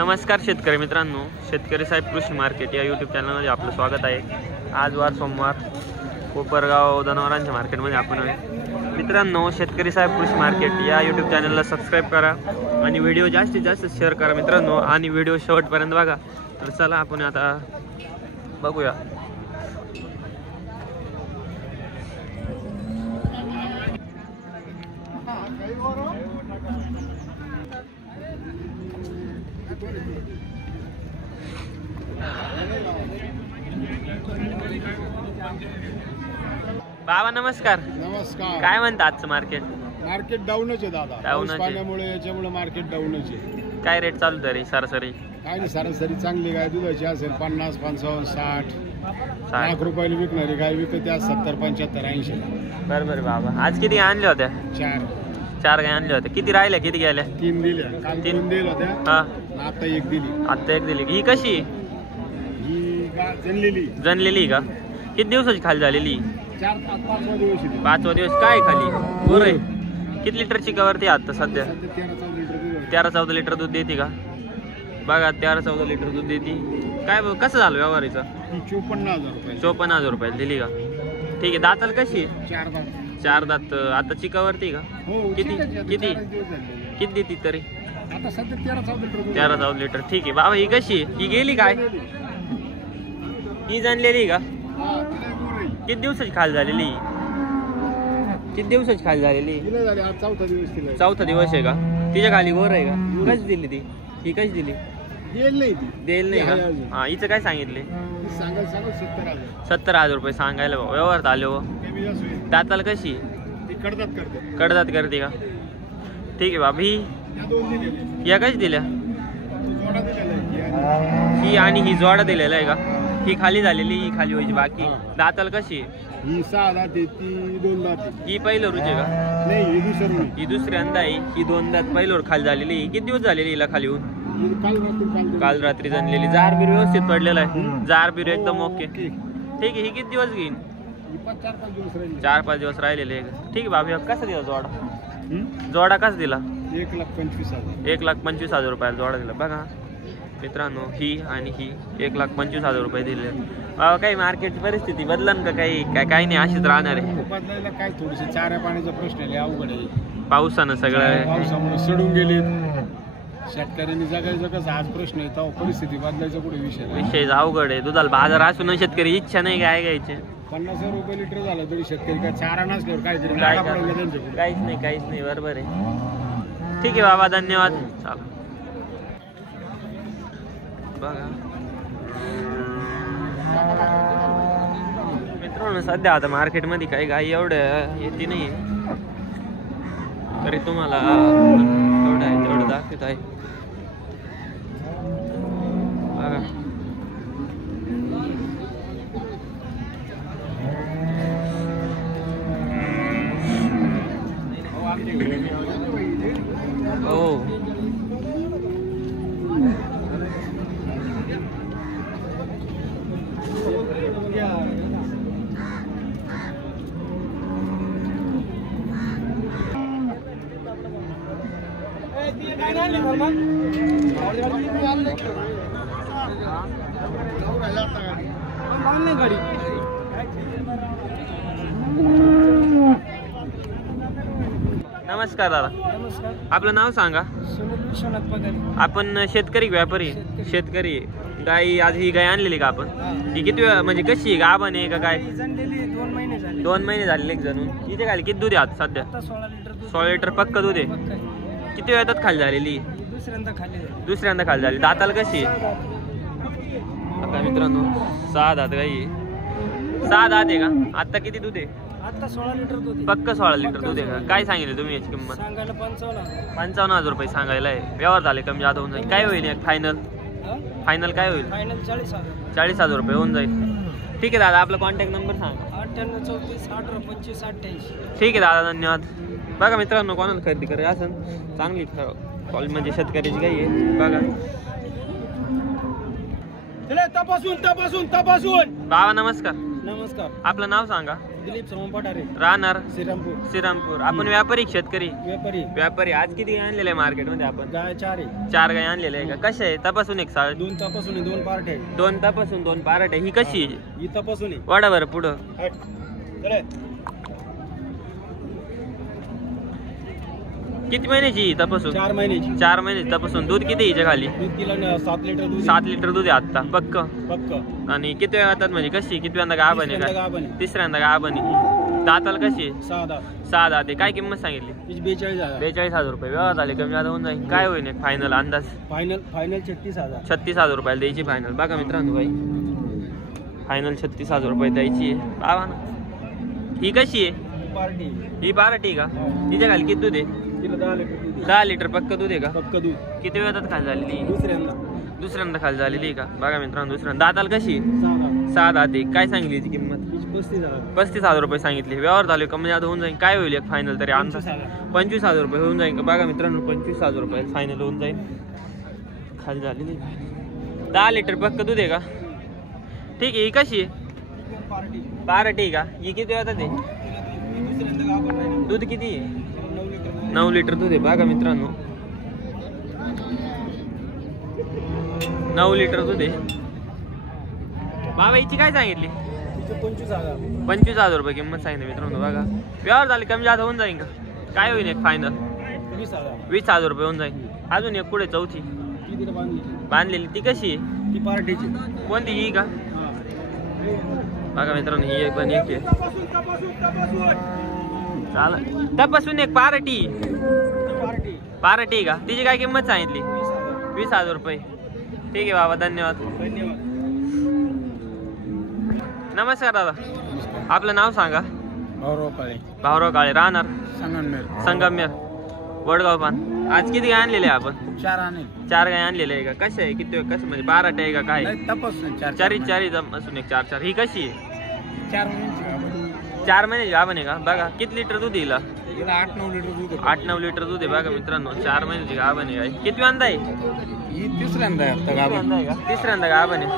नमस्कार शेतकरी मित्रांनो, शेतकरी साहेब कृषी मार्केट या यूट्यूब चॅनलमध्ये आपलं स्वागत आहे। आज वार सोमवार, कोपरगाव जनावरांच्या मार्केटमध्ये आपण आहे। मित्रांनो, शेतकरी साहेब कृषी मार्केट या यूट्यूब चॅनलला सबस्क्राईब करा आणि व्हिडिओ जास्तीत जास्त शेअर करा मित्रांनो, आणि व्हिडिओ शेवटपर्यंत बघा। तर चला आपण आता बघूया। बाबा नमस्कार। नमस्कार। काय म्हणता आजचं मार्केट? मार्केट डाऊनच आहे दादा, डाऊनच आहे. पाण्यामुळे याच्यामुळे मार्केट डाऊनच आहे। काय रेट चालू तरी सरासरी? काय नाही, सरासरी चांगली गाय दुधाची असेल 50, 55, 60 लाख रुपयाला विकणारी गाय विकते आज 70, 75, 80। बरोबर बाबा। आज किती आणल्या होत्या? चार गाय आणल्या होत्या। किती राहिल्या, किती गेल्या? 3 दिल्या, काल 3 दिल्या होत्या। हा, आता 1 दिली। आता 1 दिली। ही कशी? ही गाय जनलेली का? किती दिवसाची खाली झालेली? 4-5 दिवस 5वा दिवस। काय खाली गोर आहे? किती लिटरची कवरती आता सध्या? 13-14 लिटर दूध देते का? बघा, 13-14 लिटर दूध देते। काय कसं झालं व्यवहारीचं? 54,000 रुपये। 54,000 रुपये दिली का? ठीक आहे। दाताल कशी? 4 दात। 4 दात। आता चिकावरती का? हो, किती देते तरी? आता सध्या 13-14 लिटर। 13-14 लिटर। ठीक आहे बाबा। ही कशी? ही गेली काय? ही जाणलेली का? किती दिवसाची खाली झालेली? किती दिवसाची खाली झालेली? आज 4था दिवस तिला। 4था दिवस आहे का? तिच्या खाली गोर आहे का? कशी दिली ती? ही कशी दिली? देईल नाही का? हा, हिचं काय सांगितले? 70,000 रुपये सांगायला व्यवहार आले हो। दाताला कशी? कडदात करते का? ठीक आहे बाबा। ही या कशी दिल्या? ही आणि ही जोडा दिलेला आहे का? ही खाली झालेली, ही खाली व्हायची बाकी। दाताला कशी? ही 6 दात आहे, ती 2 दात आहे। ही पहिलं रुचे का? नाही, ही दुसरी। ही दुसऱ्यांदा आहे। ही 2 दात पहिल्यावर खाली झालेली। किती दिवस झालेली हिला खाली होऊन? काल रात्री जाणलेली। जार बीर व्यवस्थित पडलेला आहे? जार बीर एकदम ओके। ठीक आहे। ही किती दिवस घेईन? 4-5 दिवस राहिलेले आहे का? ठीक आहे बाबा। कसा दिला जोडा? जोडा कसा दिला? 1,25,000। 1,25,000 रुपयाला जोडा दिला। बघा मित्रांनो, ही आणि ही 1,25,000 रुपये दिले। बाबा, काही मार्केटची परिस्थिती बदलन का? काही नाही, अशीच राहणार आहे। बदलायला काय, थोडीशी चाऱ्या पाण्याचा प्रश्न आहे, अवघड आहे। पावसानं सगळं पावसामुळे सडून गेले। शेतकऱ्यांनी जगायचं कसं, आज प्रश्न येतो। परिस्थिती बदलायचा कुठे विषय अवघड आहे। दुधाला बाजार असून शेतकरी इच्छा नाही काय घ्यायचे। 50,000 रुपये लिटर झालं तरी शेतकरी काय चारा नसल्यावर काहीतरी काहीच नाही। बरोबर आहे। ठीक आहे बाबा, धन्यवाद। चला बघा मित्रांनो, सध्या आता मार्केटमध्ये काही गाई एवढ्या येते नाही, तरी तुम्हाला तेवढं दाखवत आहे। बघा हो। नमस्कार दादा। नमस्कार। आपलं नाव सांगा। आपण शेतकरी व्यापारी? शेतकरी। गाई आज ही गाय आणलेली का आपण? ही किती म्हणजे कशी? गाभण आहे का काय? 2 महिने झालेले एक जणून। इथे खाली किती दूध आहे आज सध्या? 16 लिटर पक्क दूध आहे। किती वेळात खाली झालेली? दुसऱ्यांदा खाली झाली। दाताला कशी? आता मित्रांनो 6 दात गाई। 6 दात आहे का? आता किती दूध आहे? आता 16 लिटर दूध। पक्क 16 लिटर दूध आहे का? काय सांगितलं तुम्ही याची किंमत? सांगायला 55,000 रुपये सांगायला आहे। व्यवहार झाले कमी जादा होऊन जाईल। काय होईल एक फायनल काय होईल? 40,000 रुपये होऊन जाईल। ठीक आहे दादा, आपला कॉन्टॅक्ट नंबर सांगा। 9834182588। ठीक आहे दादा, धन्यवाद। बघा मित्रांनो, कोणाला खरेदी करायची असेल चांगली कॉल म्हणजे शेतकऱ्याची गाई आहे। बघा तपासून बाबा नमस्कार। नमस्कार। आपलं नाव सांगा। दिलीप सोमन पठारे, राहणार श्रीरामपूर. श्रीरामपूर. आपण व्यापारी का शेतकरी? व्यापारी. व्यापारी. आज किती गाय आणलेले आहे मार्केटमध्ये आपण? गाय 4 आहे. 4 गाय आणलेले आहे का? कशा आहे? तपासून एक सांग. 2 तपासून आहे, 2 पार्ट आहे. 2 तपासून 2 पारट आहे. ही कशी आहे? ही तपासून आहे. वाडा बरं पुढं. किती महिन्याची ही तपासून? 4 महिन्याची. 4 महिन्याची तपासून. दूध किती हिच्या खाली? दूध तिला 7 लिटर दूध. 7 लिटर दूध आहे आता पक्क. पक्क. आणि किती वेळ येतात म्हणजे कशी? कितव्यांदा गाय बने काय? गाभण. तिसऱ्यांदा गाय बने. दाताला कशी आहे? 6 दात. 6 दाते. काय किंमत सांगितली? तिची 42,000. 42,000 रुपये. व्यवहार झाले कमी जादा होऊन जाईल. काय होईल एक फायनल अंदाज? फायनल 36,000. 36,000 रुपयाला द्यायची फायनल. बघा मित्रांनो बाई, फायनल 36,000 रुपये द्यायची आहे. बाबा ना, ही कशी आहे? पार्टी. ही पार्टी का? तिच्या खाली किती दूध आहे? तिला 10 लिटर दूध आहे. 10 लिटर पक्क दूध आहे का? पक्क दूध. किती वेळात खाली झालेली? दुसऱ्यांदा खाली झालेली आहे का? बघा मित्रांनो दुसऱ्यांदा. दाताला कशी? 6 दात. 6 दाते. काय सांगली याची किंमत? 35,000. 35,000 रुपये सांगितली. व्यवहार झाले कमी जादा होऊन जाईल. काय होईल एक फायनल तरी अंदाज? 25,000 रुपये होऊन जाईल का? बघा मित्रांनो 25,000 रुपये फायनल होऊन जाईल. खाली झालेली 10 लिटर पक्क दूध आहे का? ठीक आहे. ही कशी आहे? पार्टी आहे का? ही किती वेळात आहे? दूध किती आहे? 9 लिटर दूध आहे. बघा मित्रांनो 9 लिटर दूध आहे. बाबा हिची काय सांगितली? 25,000. 25,000 रुपये किंमत सांगितली मित्रांनो. बघा व्यवहार झाले कमी जादा होऊन जाईल का? काय होईल एक फायनल? 20,000. 20,000 रुपये होऊन जाईल. अजून एक पुढे चौथी ती तिला बांधली. बांधलेली. ती कशी आहे? ती पार्टीची. कोणती? ही का? बघा मित्रांनो ही पण एक आहे. चालेल. तपासून एक पार्टी. पार्टी. पार्टी का? तिची काय किंमत सांगितली? 20,000 रुपये. ठीक आहे बाबा, धन्यवाद. धन्यवाद. नमस्कार दादा, आपलं नाव सांगा. भाऊराव काळे. राहणार संगमेर, वडगाव पान. आज किती गाय आणलेले आपण? 4 गाय आणलेले आहे का? कशा आहे? किती कसं म्हणजे पारट आहे का काय? चारी तपासून एक 4 ही कशी आहे? 4 महिन्याची गाभण आहे का? बघा किती लिटर दूध येईल? 8-9 लिटर दूध. 8-9 लिटर दूध आहे. बघा मित्रांनो 4 महिन्याची गाभण आहे. किती वांदा आहे? तिसऱ्यांदा आहे का? तिसऱ्यांदा गाभण आहे.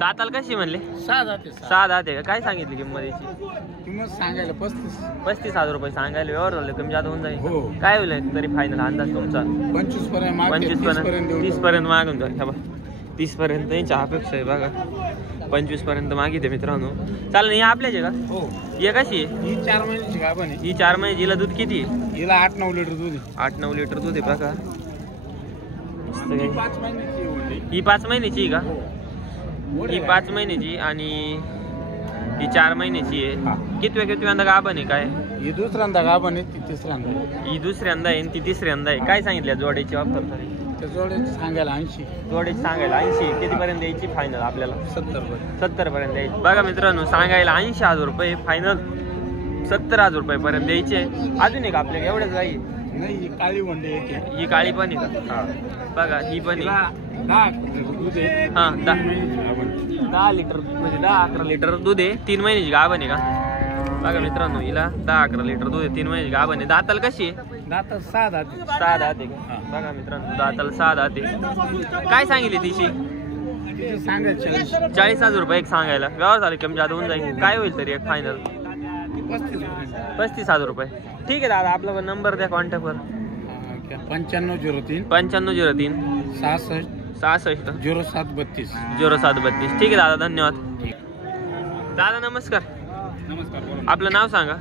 दाताल कशी म्हणले? 6 दात. 6 दात आहे का? काय सांगितली किंमत याची? किंमत सांगायला 35,000 रुपये सांगायला. व्यवहार झाले कमी जादा होऊन जाईल. हो. काय होईल तरी फायनल अंदाज तुमचा? 25 पर्यंत. 30 पर्यंत मागून जाईल. 30 पर्यंत यांची अपेक्षा आहे. बघा 25 पर्यंत मागितले मित्रांनो. चालेल. ही आपल्याची का? हो. ही कशी आहे? ही 4 महिन्याची गाभण आहे. ही 4 महिने. हिला दूध किती आहे? हिला 8-9 लिटर दूध आहे. 8-9 लिटर दूध आहे. बघा 5 महिन्याची. ही 5 महिन्याची आहे का? ही 5 महिन्याची आणि ही 4 महिन्याची आहे. कितव्यांदा गाभण आहे काय? ही दुसऱ्यांदा गाभण आहे. ती तिसऱ्यांदा. ही दुसऱ्यांदा आहे ती तिसऱ्यांदा आहे. काय सांगितलं जोड्याची ऑफर तरी? त्या जोड्याची सांगायला 80. जोड्याची सांगायला 80. कितीपर्यंत द्यायची फायनल आपल्याला? 70 पर्यंत द्यायची. बघा मित्रांनो सांगायला 80,000 रुपये, फायनल 70,000 रुपयापर्यंत द्यायचे. अजून एक आपल्याला एवढंच काही नाही. ही काळी वंडे एक आहे. ही काळी पण आहे का? बघा ही पण दूध आहे. हा 10 लिटर म्हणजे 10-11 लिटर दूध आहे. 3 महिन्याची गाभण आहे का? बघा मित्रांनो हिला 10-11 लिटर दूध आहे. 3 महिन्याची गाभण आहे. दाताल कशी आहे? दात 6 दात. 6 दात आहे का? बघा मित्रांनो दाताला 6 दात आहे. काय सांगितली तिची? सांगायला 40,000 रुपये एक सांगायला. व्यवहार झाले कमी जादा होऊन जाईल. काय होईल तरी एक फायनल? 35,000 रुपये. ठीक आहे दादा, आपला नंबर द्या कॉन्टॅक्टवर. 9503 9503 66 66 0732. 0732. ठीक आहे दादा, धन्यवाद. दादा नमस्कार. नमस्कार. आपलं नाव सांगा.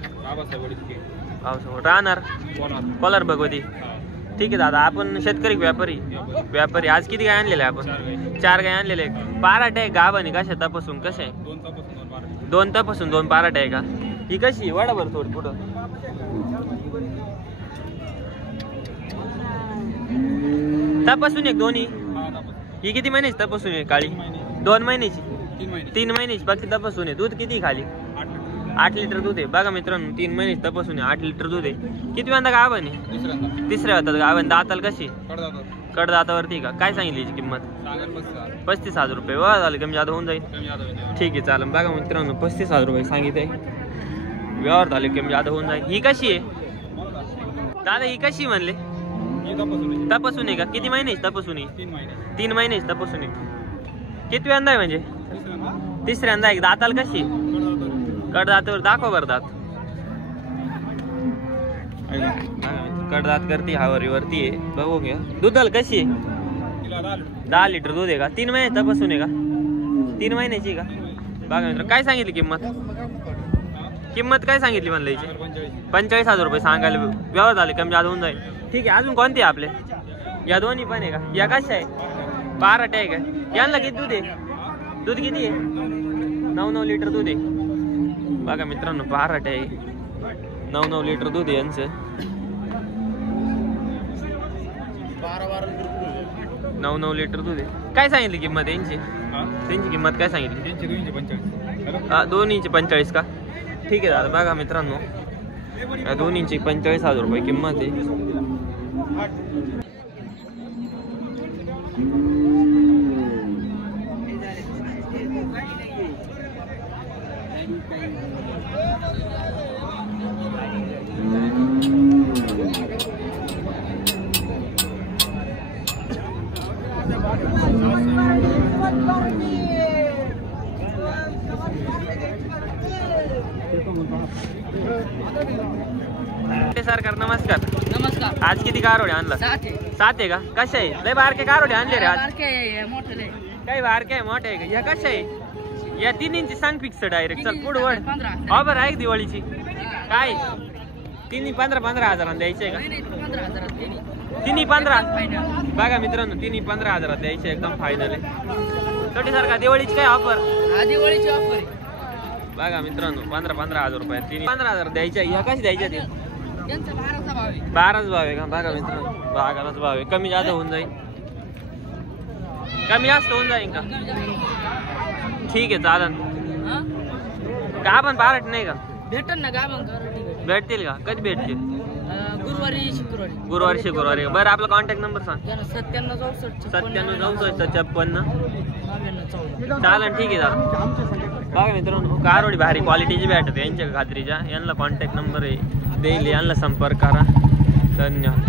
राहणार कोलार भगवती. ठीक आहे दादा, आपण शेतकरी व्यापारी. आज किती गाय आणलेले आपण? 4 गाय आणलेले आहे. पाराट आहे गाभण आहे का? शेतापासून कसे आहे? 2 तपासून 2 पाराट आहे का? ही कशी? वडा बरं थोडी पुढं. तपासून एक दोन्ही. ही किती महिन्याची तपासून आहे? काळी 2 महिन्याची. 3 महिन्याची बाकी तपासून आहे. दूध किती खाली? 8 लिटर दूध आहे. बघा मित्रांनो 3 महिन्याची तपासून आहे. 8 लिटर दूध आहे. किती वेळा गाभण आहे? तिसऱ्या होतात गाभण. दाताल कशी? कडदातावरती का? काय सांगितली याची किंमत? 35,000 रुपये. वा झाले कमी जादा होऊन जाईल. ठीक आहे चालेल. बघा मित्रांनो 35,000 रुपये सांगितले. व्यवहार झाले कमी जादा होऊन जाईल. ही कशी आहे दादा? ही कशी म्हणले? तपासून आहे का? किती महिन्याची तपासून आहे? 3 महिन्याची तपासून आहे. किती वेळा आहे म्हणजे? तिसऱ्यांदा आहे. दाताल कशी? कडदातावर दाखव बरं दात. कडदात करते हावरी वरती आहे. बघू घ्या दुधाला कशी आहे. 10 लिटर दूध आहे का. 3 महिने तपासून आहे का. 3 महिन्याची का. बघा मित्र काय सांगितली किंमत. किंमत काय सांगितली म्हणलं याची. 45,000 रुपये सांगायला. व्यवहार झाले कमी जादा होऊन जाईल. ठीक आहे. अजून कोणते आहे आपले. या दोन्ही पण आहे का. या कशा आहे. 12 आहे का. यांना किती दूध आहे. दूध किती आहे. 9 लिटर दूध आहे. बघा मित्रांनो 12 आहे. 9 लिटर दूध आहे यांचं. 9 लिटर दूध आहे. काय सांगितली किंमत यांची. त्यांची किंमत काय सांगितली. 2 45 का. ठीक आहे दादा. बघा मित्रांनो 2 45,000 रुपये किंमत आहे. सरकार नमस्कार. नमस्कार. आज किती कारोडे आणला. 7 आहे का. कशा आहे. लय बारके कारोडे आणले रे आज. काही बारके आहे मोठे आहे का. या कशा आहे. या 3 इंची सांग फिक्स डायरेक्ट. चल पुढे वळ. ऑफर आहे दिवाळीची. काय 3 15,000 द्यायचे का. 3 15. बघा मित्रांनो 3 15,000 द्यायचे एकदम फायनल आहे. छोटी सरकार दिवाळीची काय ऑफर. दिवाळीची ऑफर बघा मित्रांनो 15,000 रुपये. 3 15,000 द्यायच्या. ह्या कशी द्यायच्या ते. 12च भाव आहे का. बघा मित्रांनो 12च भाव आहे. कमी जास्त होऊन जाईल. कमी जास्त होऊन जाईल का. ठीक आहे चालेल. का पण बारट नाही का. भेटल ना का. भेटतील का. कधी भेटतील. गुरुवारी शुक्रवारी. बरं आपला कॉन्टॅक्ट नंबर सांग. 97 64 56. चालेल ठीक आहे दादा. बघा मित्रांनो कारोडी भारी क्वालिटीची भेटते यांच्या खात्रीच्या. यांना कॉन्टॅक्ट नंबर आहे देईल. यांना संपर्क करा. धन्यवाद.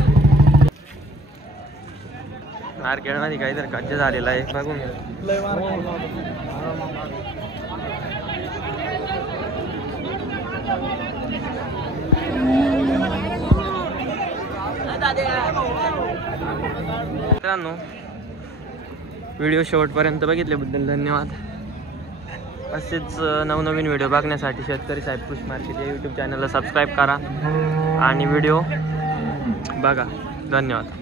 मार्केटमध्ये काहीतरी कच्चे झालेला आहे. बघून मित्रांनो व्हिडिओ शेवटपर्यंत बघितल्याबद्दल धन्यवाद. असेच नवनवीन व्हिडिओ बघण्यासाठी शेतकरी साहेब फिश मार्केट या यूट्यूब चॅनलला सबस्क्राईब करा आणि व्हिडिओ बघा. धन्यवाद.